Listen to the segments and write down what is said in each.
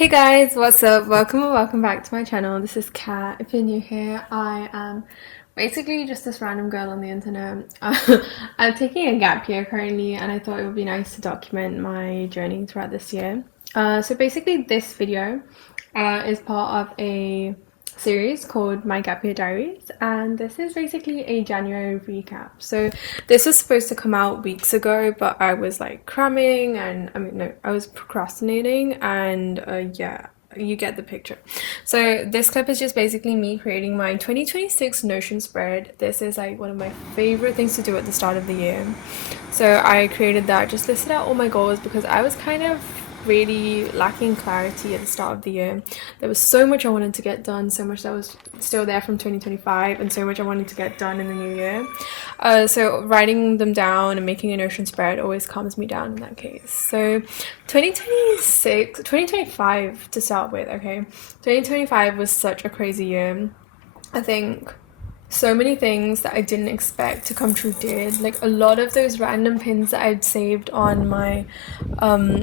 Hey guys, what's up? Welcome and welcome back to my channel. This is Kat. If you're new here, I am basically just this random girl on the internet. I'm taking a gap year currently, and I thought it would be nice to document my journey throughout this year. So basically, this video is part of a series called My Gap Year Diaries, and this is basically a January recap. So this was supposed to come out weeks ago, but I was like cramming and no, I was procrastinating, and yeah, you get the picture. So this clip is just basically me creating my 2026 Notion spread. This is like one of my favorite things to do at the start of the year. So I created that, just listed out all my goals because I was kind of really lacking clarity at the start of the year. There was so much I wanted to get done, so much that was still there from 2025, and so much I wanted to get done in the new year. So writing them down and making a Notion spread always calms me down in that case. So 2025 to start with, okay? 2025 was such a crazy year. I think so many things that I didn't expect to come true did. Like a lot of those random pins that I'd saved on my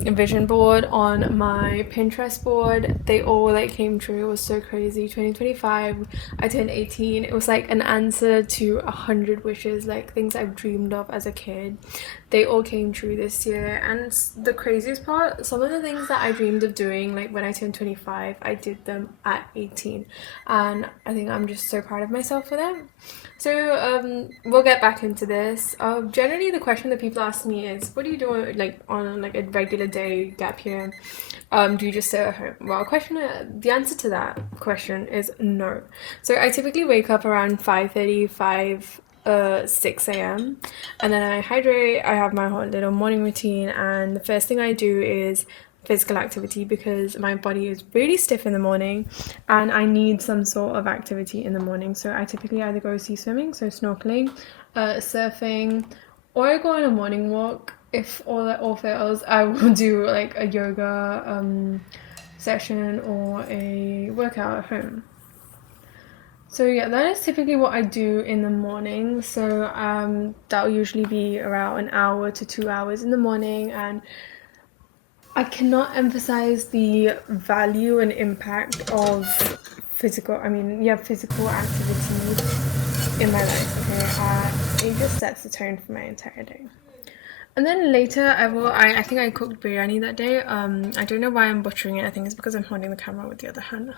vision board, on my Pinterest board, they all like came true. It was so crazy. 2025, I turned 18. It was like an answer to 100 wishes, like things I've dreamed of as a kid. They all came true this year. And the craziest part, some of the things that I dreamed of doing, like when I turned 25, I did them at 18. And I think I'm just so proud of myself for that. So we'll get back into this. Generally the question that people ask me is, what do you do like on like a regular day gap year? Do you just sit at home? Well, the answer to that question is no. So I typically wake up around 5:35, 6 a.m. and then I hydrate. I have my whole little morning routine, and the first thing I do is physical activity because my body is really stiff in the morning and I need some sort of activity in the morning. So I typically either go sea swimming, so snorkeling, surfing, or I go on a morning walk. If all fails, I will do like a yoga session or a workout at home. So yeah, that is typically what I do in the morning. So that'll usually be around an hour to 2 hours in the morning, and I cannot emphasize the value and impact of physical activity in my life, okay? It just sets the tone for my entire day. And then later I think I cooked biryani that day. I don't know why I'm butchering it. I think it's because I'm holding the camera with the other hand.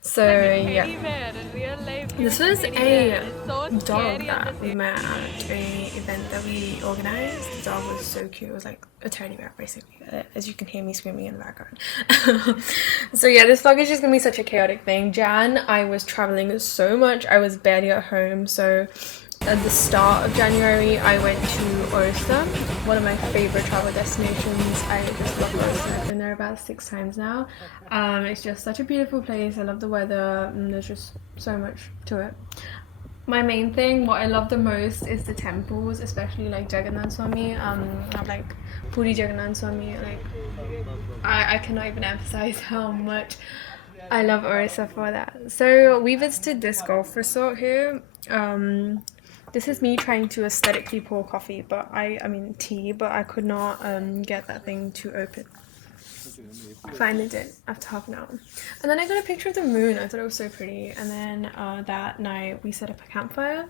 So yeah, this was a dog that we met at a event that we organized. The dog was so cute. It was like a teddy bear basically, as you can hear me screaming in the background. So yeah, this vlog is just gonna be such a chaotic thing. I was traveling so much, I was barely at home. So at the start of January, I went to Orissa, one of my favorite travel destinations. I just love Orissa. I've been there about 6 times now. It's just such a beautiful place. I love the weather, and there's just so much to it. My main thing, what I love the most, is the temples, especially like Jagannath Swami. I like Puri Jagannath Swami. Like I cannot even emphasize how much I love Orissa for that. So we visited this golf resort here. This is me trying to aesthetically pour coffee, but I mean tea, but I could not get that thing to open. Finally did after half an hour. And then I got a picture of the moon. I thought it was so pretty. And then that night we set up a campfire.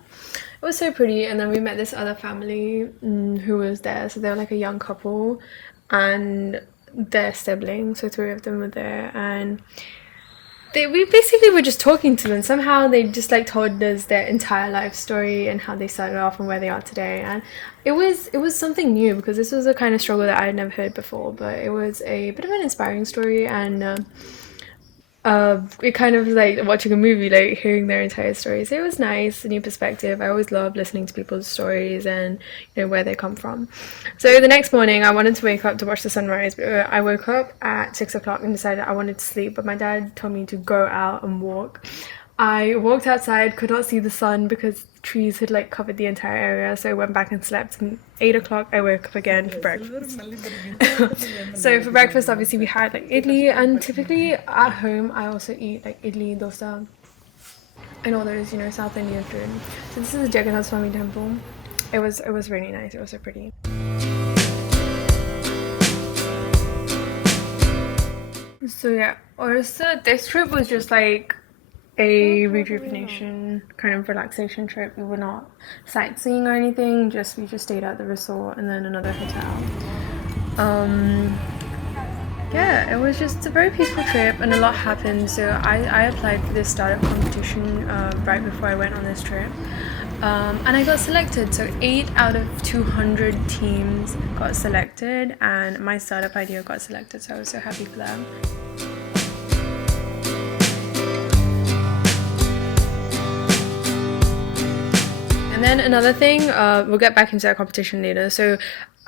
It was so pretty. And then we met this other family who was there. So they were like a young couple and their siblings. So 3 of them were there, and we basically were just talking to them. Somehow they just like told us their entire life story and how they started off and where they are today. And it was something new because this was a kind of struggle that I had never heard before, but it was a bit of an inspiring story. And it kind of like watching a movie, like hearing their entire stories. It was nice, a new perspective. I always love listening to people's stories and where they come from. So the next morning I wanted to wake up to watch the sunrise, but I woke up at 6 o'clock and decided I wanted to sleep, but my dad told me to go out and walk. I walked outside, could not see the sun because trees had like covered the entire area, so I went back and slept. And 8 o'clock I woke up again for breakfast. So for breakfast obviously we had like idli, and typically at home I also eat like idli, dosa and all those South Indian food. So this is the Jagannath Swami temple. It was really nice. It was so pretty. So yeah, also this trip was just like a rejuvenation kind of relaxation trip. We were not sightseeing or anything, just we just stayed at the resort and then another hotel. Um yeah, it was just a very peaceful trip and a lot happened. So I applied for this startup competition right before I went on this trip. And I got selected. So 8 out of 200 teams got selected, and my startup idea got selected. So I was so happy for that. And then another thing, we'll get back into that competition later. So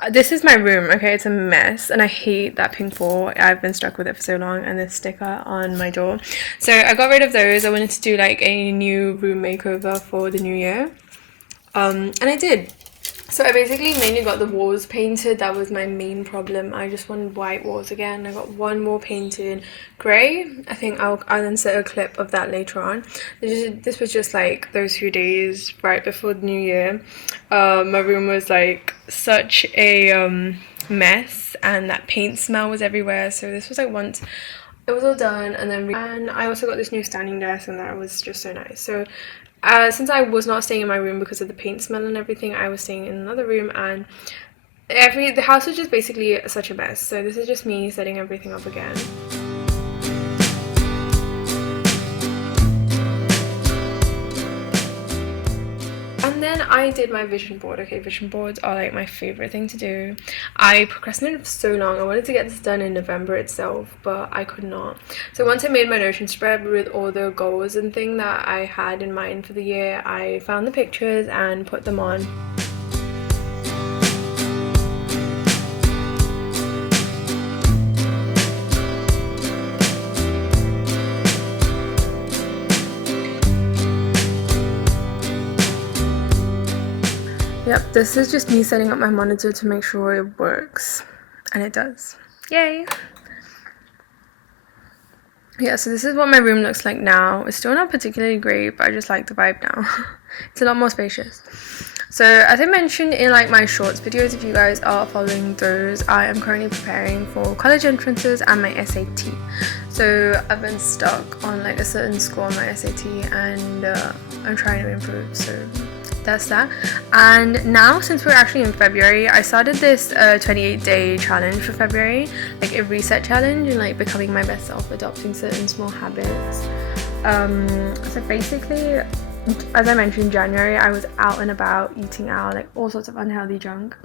this is my room, okay? It's a mess, and I hate that pink wall. I've been stuck with it for so long, and this sticker on my door. So I got rid of those. I wanted to do like a new room makeover for the new year. And I did. So I basically mainly got the walls painted. That was my main problem. I just wanted white walls again. I got one more painted grey. I think I'll insert a clip of that later on. This was just like those few days right before the new year. My room was like such a mess, and that paint smell was everywhere. So this was like once it was all done, and I also got this new standing desk, and that was just so nice. So since I was not staying in my room because of the paint smell and everything, I was staying in another room, and the house was just basically such a mess. So this is just me setting everything up again. And then I did my vision board. Okay, vision boards are like my favorite thing to do. I procrastinated for so long. I wanted to get this done in November itself, but I could not. So once I made my Notion spread with all the goals and thing that I had in mind for the year, I found the pictures and put them on. Yep, this is just me setting up my monitor to make sure it works. And it does. Yay! Yeah, so this is what my room looks like now. It's still not particularly great, but I just like the vibe now. It's a lot more spacious. So as I mentioned in like my shorts videos, if you guys are following those, I am currently preparing for college entrances and my SAT. So I've been stuck on like a certain score on my SAT, and I'm trying to improve, so that's that. And now, since we're actually in February, I started this 28-day challenge for February, like a reset challenge, and like becoming my best self, adopting certain small habits. So basically, as I mentioned, in January I was out and about eating out, like all sorts of unhealthy junk.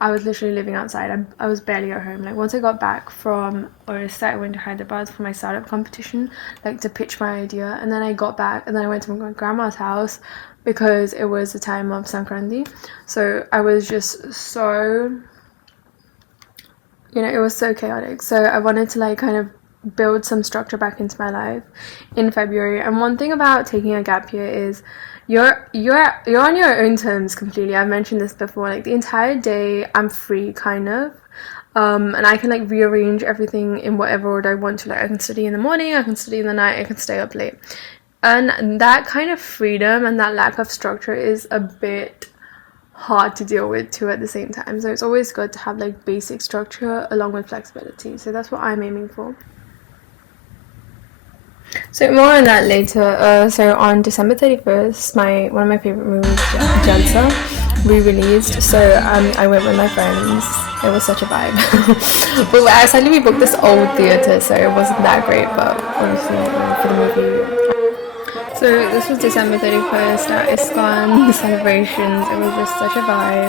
I was literally living outside. I was barely at home. Like once I got back from Orissa, I went to Hyderabad for my startup competition, like to pitch my idea, and then I got back and then I went to my grandma's house because it was the time of Sankranti. So I was just so, it was so chaotic. So I wanted to like kind of build some structure back into my life in February. And one thing about taking a gap year is you're on your own terms completely. I've mentioned this before, like the entire day I'm free kind of. And I can like rearrange everything in whatever order I want to. Like I can study in the morning, I can study in the night, I can stay up late. And that kind of freedom and that lack of structure is a bit hard to deal with too at the same time. So it's always good to have like basic structure along with flexibility. So that's what I'm aiming for. So more on that later. So on December 31st, one of my favorite movies, Jalsa, re-released. So I went with my friends. It was such a vibe. But sadly we booked this old theater, so it wasn't that great. But obviously for the movie. So this was December 31st at ISKCON, the celebrations. It was just such a vibe.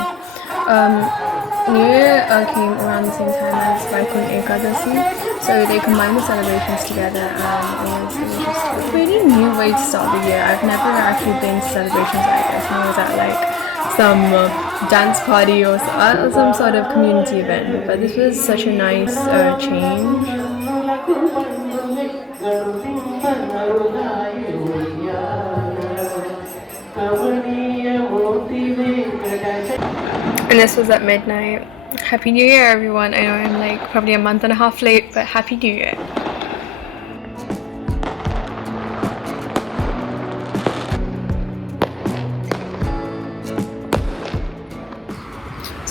New Year came around the same time as Vaikunth Ekadasi, so they combined the celebrations together, and it was just a really new way to start the year. I've never actually been to celebrations like this. I was at like some dance party or some sort of community event, but this was such a nice change. And this was at midnight. Happy New Year, everyone. I know I'm like probably a month and a half late, but Happy New Year.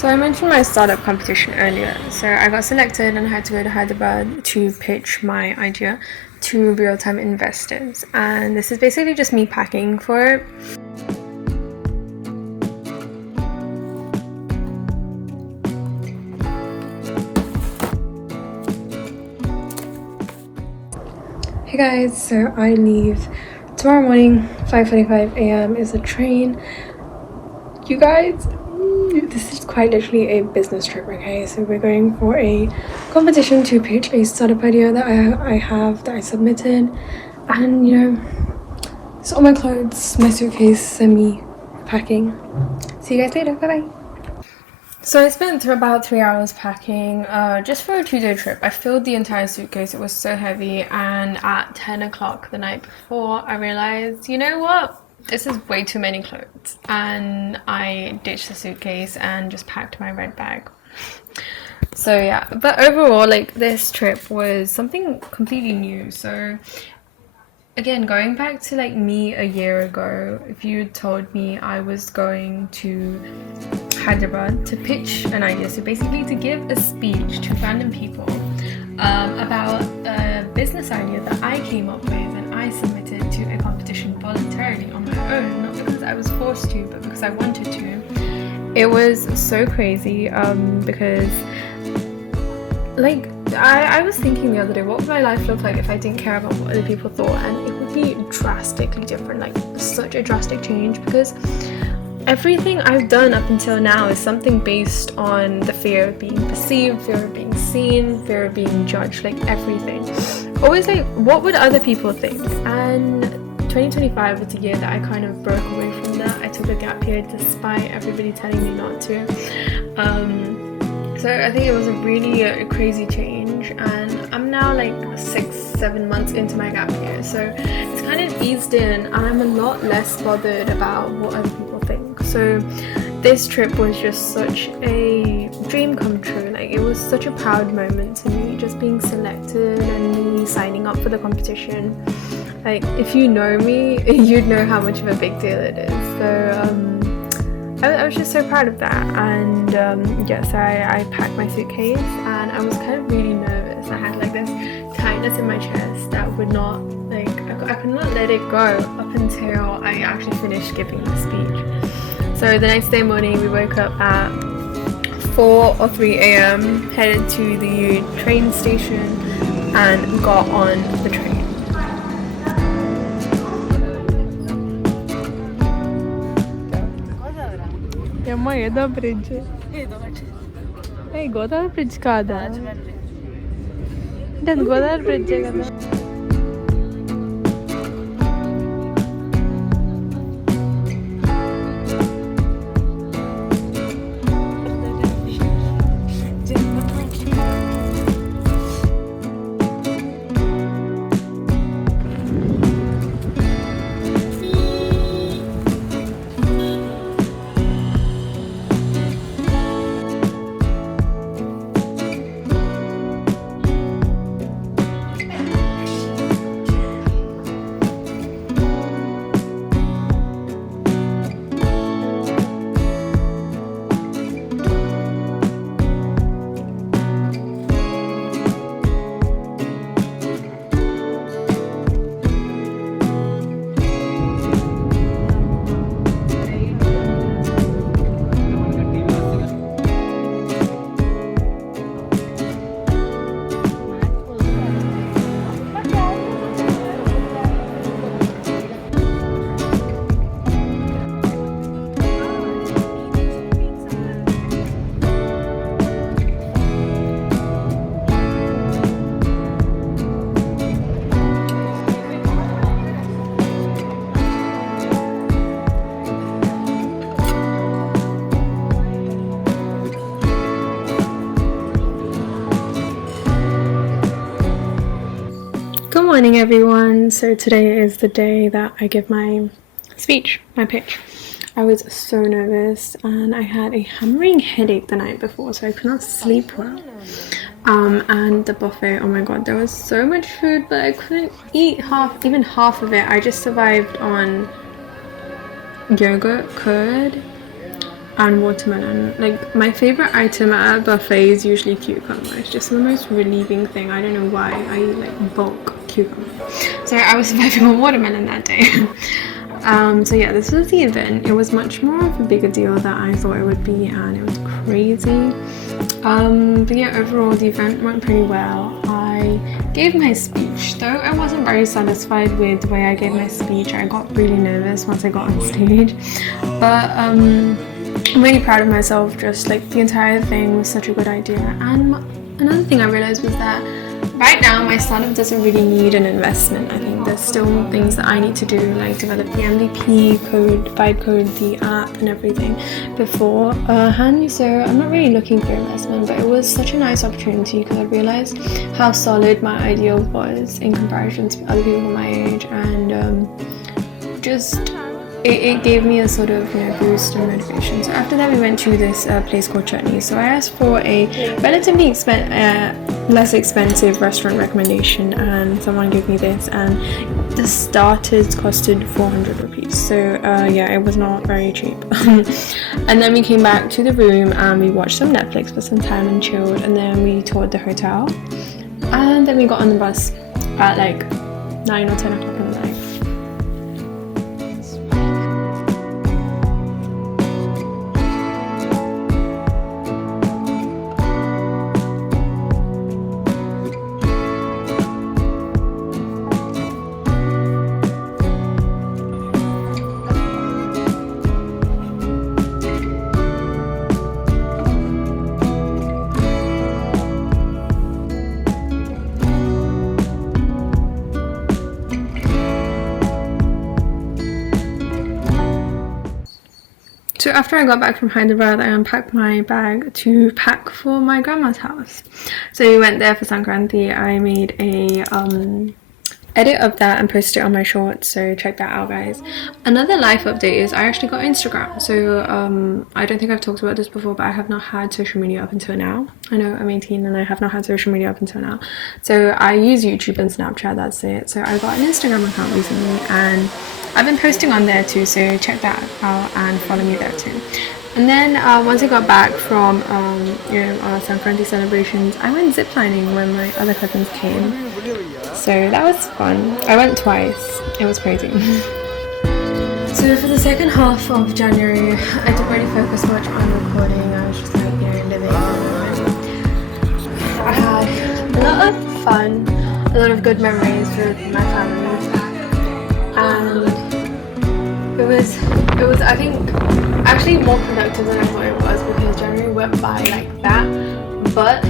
So I mentioned my startup competition earlier. So I got selected and I had to go to Hyderabad to pitch my idea to real-time investors. And this is basically just me packing for it. Hey guys, so I leave tomorrow morning, 5:45 a.m. is the train. You guys, this is quite literally a business trip, okay? So we're going for a competition to pitch a startup idea that I submitted, and you know, it's all my clothes, my suitcase, and me packing. See you guys later. Bye bye. So I spent about 3 hours packing, just for a 2-day trip. I filled the entire suitcase. It was so heavy, and at 10 o'clock the night before, I realized, you know what? This is way too many clothes, and I ditched the suitcase and just packed my red bag. So yeah, but overall, like, this trip was something completely new. So again, going back to like me a year ago, if you told me I was going to Hyderabad to pitch an idea, so basically to give a speech to random people about a business idea that I came up with and I submitted to a competition voluntarily on my own, not because I was forced to, but because I wanted to. It was so crazy because like I was thinking the other day, what would my life look like if I didn't care about what other people thought? And it would be drastically different, like such a drastic change, because everything I've done up until now is something based on the fear of being perceived, fear of being seen, fear of being judged, like everything. Always like, what would other people think? And 2025 was a year that I kind of broke away from that. I took a gap year despite everybody telling me not to. So I think it was a really crazy change, and I'm now like 6-7 months into my gap year, so it's kind of eased in and I'm a lot less bothered about what other people think. So this trip was just such a dream come true. Like, it was such a proud moment to me, just being selected and me signing up for the competition. Like, if you know me, you'd know how much of a big deal it is. So I was just so proud of that, and so I packed my suitcase and I was kind of really nervous. I had like this tightness in my chest that would not, like, I could not let it go up until I actually finished giving the speech. So the next day morning we woke up at 4 or 3 a.m, headed to the train station and got on the train. అమ్మ ఏదో bridge ఏ Godavari bridge కాదా అంటే అది గోదావరి బ్రిడ్జే కదా. Good morning, everyone. So today is the day that I give my speech, my pitch. I was so nervous and I had a hammering headache the night before, so I could not sleep well. And the buffet, oh my god, there was so much food, but I couldn't eat even half of it. I just survived on yogurt, curd, and watermelon. Like, my favorite item at a buffet is usually cucumber. It's just the most relieving thing. I don't know why. I eat like bulk cucumber. So I was surviving on watermelon that day. So yeah, this was the event. It was much more of a bigger deal than I thought it would be, and it was crazy. But yeah, overall the event went pretty well. I gave my speech, though I wasn't very satisfied with the way I gave my speech. I got really nervous once I got on stage, but I'm really proud of myself. Just like, the entire thing was such a good idea. And another thing I realized was that right now my startup doesn't really need an investment. I think there's still things that I need to do, like develop the MVP, vibe code the app and everything beforehand. So I'm not really looking for investment, but it was such a nice opportunity because I realized how solid my idea was in comparison to other people my age, and it gave me a sort of, you know, boost and motivation. So after that we went to this place called Chutney. So I asked for a relatively less expensive restaurant recommendation, and someone gave me this, and the starters costed 400 rupees. So yeah, it was not very cheap. And then we came back to the room and we watched some Netflix for some time and chilled, and then we toured the hotel, and then we got on the bus at like 9 or 10 o'clock in the night. So after I got back from Hyderabad, I unpacked my bag to pack for my grandma's house. So we went there for Sankranti. I made a edit of that and posted it on my shorts, so check that out, guys. Another life update is I actually got Instagram. So I don't think I've talked about this before, but I have not had social media up until now. I know I'm 18 and I have not had social media up until now. So I use YouTube and Snapchat, that's it. So I got an Instagram account recently, and I've been posting on there too, so check that out and follow me there too. And then once I got back from our Sankranti celebrations, I went ziplining when my other cousins came. So that was fun. I went twice. It was crazy. So for the second half of January, I didn't really focus much on recording. I was just like, living. I had a lot of fun, a lot of good memories with my family. And it was I think actually more productive than I thought it was, because January went by like that, but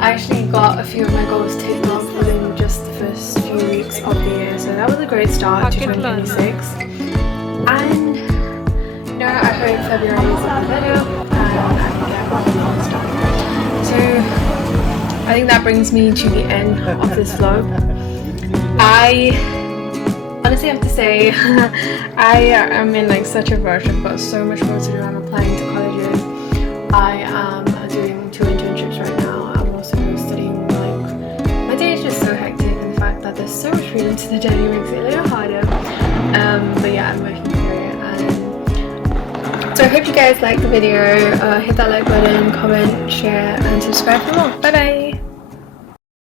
I actually got a few of my goals taken off within just the first few weeks of the year. So that was a great start to 2026, and I hope February is even better and I can get more things done. So I think that brings me to the end of this vlog. I honestly have to say I am in like such a rush. I've got so much more to do. I'm applying to colleges. I am doing 2 internships right now. I'm also studying. Like, my day is just so hectic, and the fact that there's so much freedom to the day makes it a little harder. But yeah, I'm working through it. And so I hope you guys liked the video. Hit that like button, comment, share, and subscribe for more. Bye bye.